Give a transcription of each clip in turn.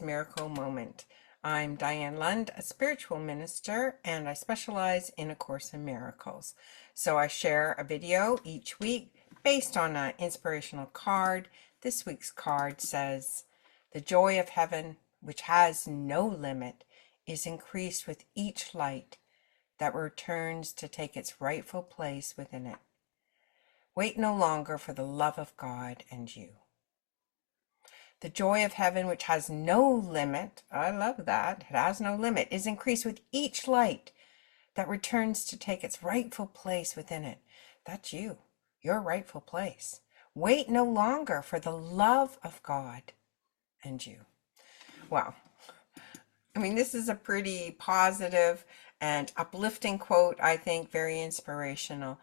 today's miracle moment. I'm Diane Lund, a spiritual minister, and I specialize in A Course in Miracles. So I share a video each week based on an inspirational card. This week's card says, "The joy of heaven, which has no limit, is increased with each light that returns to take its rightful place within it. Wait no longer for the love of God and you. The joy of heaven, which has no limit," I love that, it has no limit, "is increased with each light that returns to take its rightful place within it." That's you, your rightful place. Wait no longer for the love of God and you. Wow. I mean, this is a pretty positive and uplifting quote, I think, very inspirational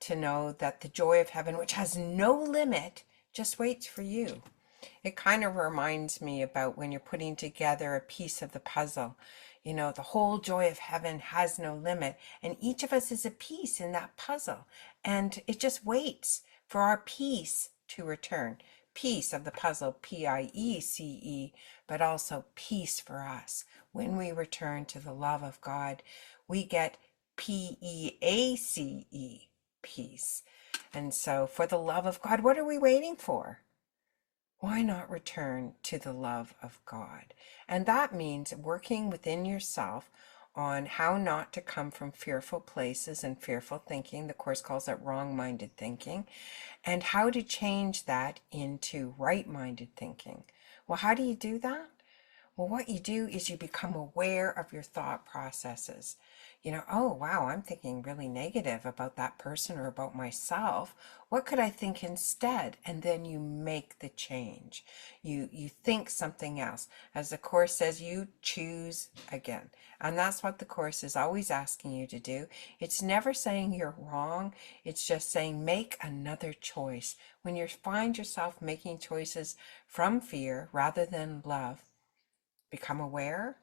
to know that the joy of heaven, which has no limit, just waits for you. It kind of reminds me about when you're putting together a piece of the puzzle. You know, the whole joy of heaven has no limit, and each of us is a piece in that puzzle, and it just waits for our piece to return. Piece of the puzzle, Piece, but also peace for us. When we return to the love of God, we get Peace, peace. And so for the love of God, what are we waiting for? Why not return to the love of God? And that means working within yourself on how not to come from fearful places and fearful thinking. The Course calls it wrong-minded thinking. And how to change that into right-minded thinking. Well, how do you do that? Well, what you do is you become aware of your thought processes. You know, oh, wow, I'm thinking really negative about that person or about myself. What could I think instead? And then you make the change. You think something else. As the Course says, you choose again. And that's what the Course is always asking you to do. It's never saying you're wrong. It's just saying make another choice. When you find yourself making choices from fear rather than love, become aware,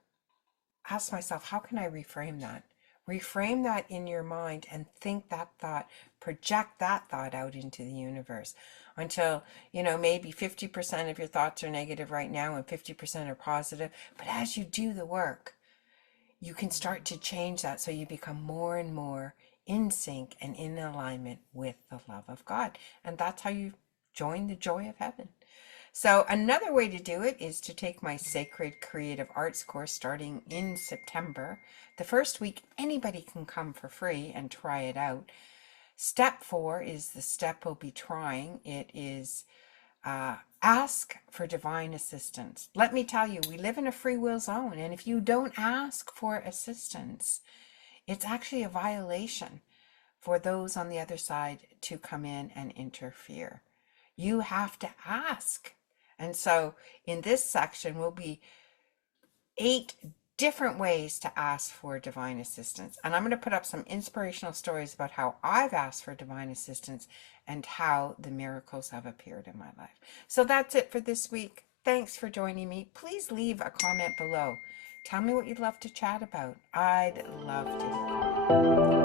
ask myself, how can I reframe that? Reframe that in your mind and think that thought, project that thought out into the universe until, you know, maybe 50% of your thoughts are negative right now and 50% are positive. But as you do the work, you can start to change that so you become more and more in sync and in alignment with the love of God. And that's how you join the joy of heaven. So another way to do it is to take my Sacred Creative Arts course starting in September. The first week, anybody can come for free and try it out. Step 4 is the step we'll be trying. It is ask for divine assistance. Let me tell you, we live in a free will zone, and if you don't ask for assistance, it's actually a violation for those on the other side to come in and interfere. You have to ask. And so in this section will be 8 different ways to ask for divine assistance. And I'm going to put up some inspirational stories about how I've asked for divine assistance and how the miracles have appeared in my life. So that's it for this week. Thanks for joining me. Please leave a comment below. Tell me what you'd love to chat about. I'd love to hear from you.